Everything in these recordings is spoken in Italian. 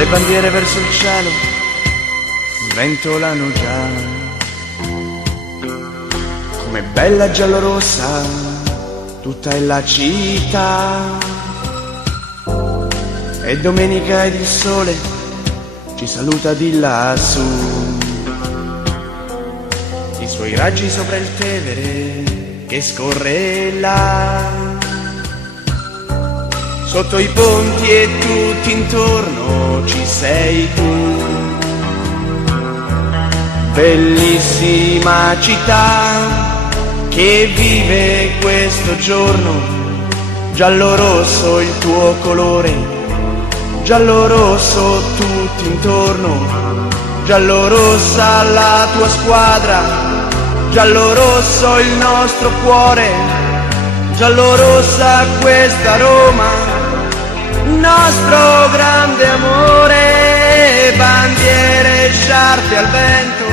Le bandiere verso il cielo sventolano già, come bella giallorossa tutta è la città. E domenica ed il sole ci saluta di lassù, i suoi raggi sopra il Tevere che scorre là. Sotto i ponti e tutti intorno ci sei tu, bellissima città che vive questo giorno. Giallo-rosso il tuo colore, giallo-rosso tutti intorno, giallo-rossa la tua squadra, giallo-rosso il nostro cuore, giallo-rossa questa Roma, nostro grande amore. Bandiere e sciarpe al vento,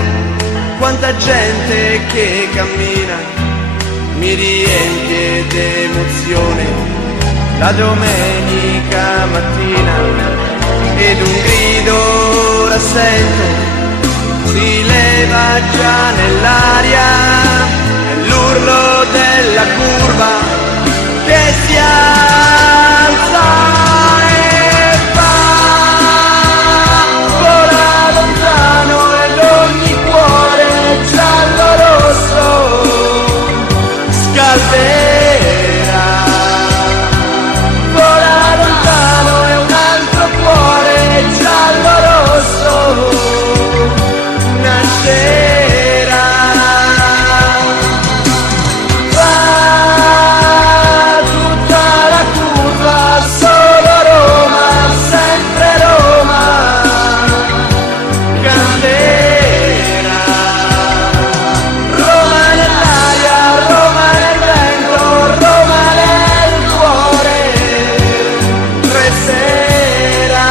quanta gente che cammina, mi riempie d'emozione la domenica mattina. Ed un grido ora sento, si leva già nell'aria, è l'urlo della curva che si alza e va, vola lontano ed ogni cuore giallo-rosso scalderà. Vola lontano e un altro cuore giallo-rosso nascerà. Va tutta la curva, solo Roma, sempre Roma canterà. Roma nell'aria, Roma nel vento, Roma nel cuore resterà.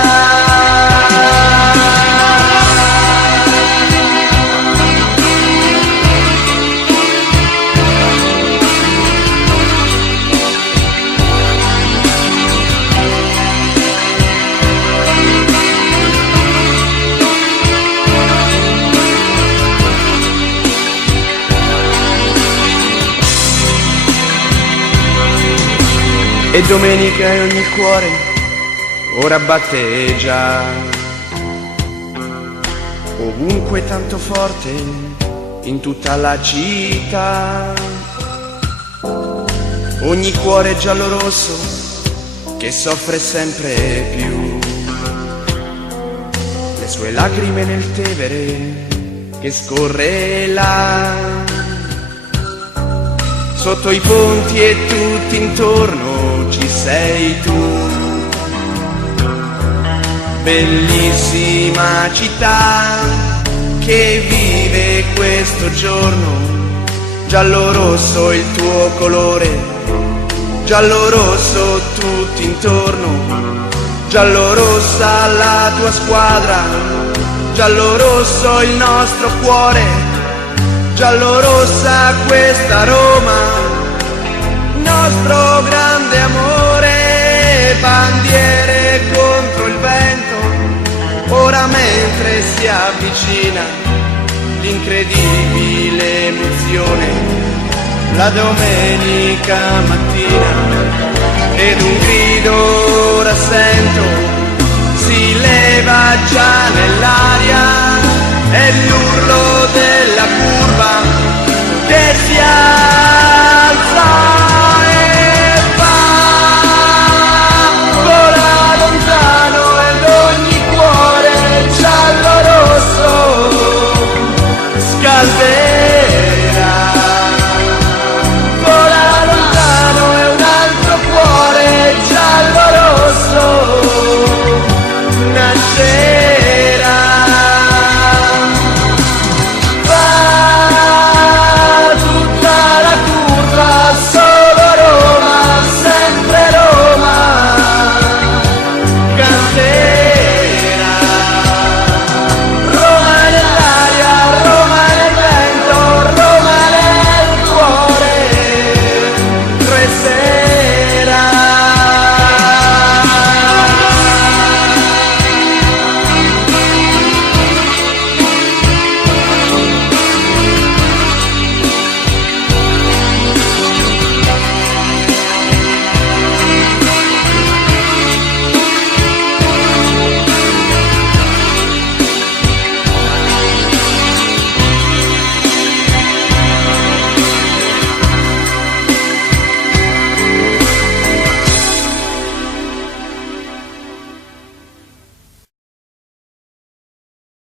E domenica e ogni cuore ora batte già, ovunque tanto forte in tutta la città. Ogni cuore giallo-rosso che soffre sempre più, le sue lacrime nel Tevere che scorre là. Sotto i ponti e tutti intorno ci sei tu, bellissima città che vive questo giorno. Giallo-rosso il tuo colore, giallo-rosso tutti intorno, giallo-rossa la tua squadra, giallo-rosso il nostro cuore, giallo-rossa questa Roma, nostro grande amore. Bandiere contro il vento, ora mentre si avvicina l'incredibile emozione, la domenica mattina. Ed un grido ora sento, si leva già nell'aria, è lui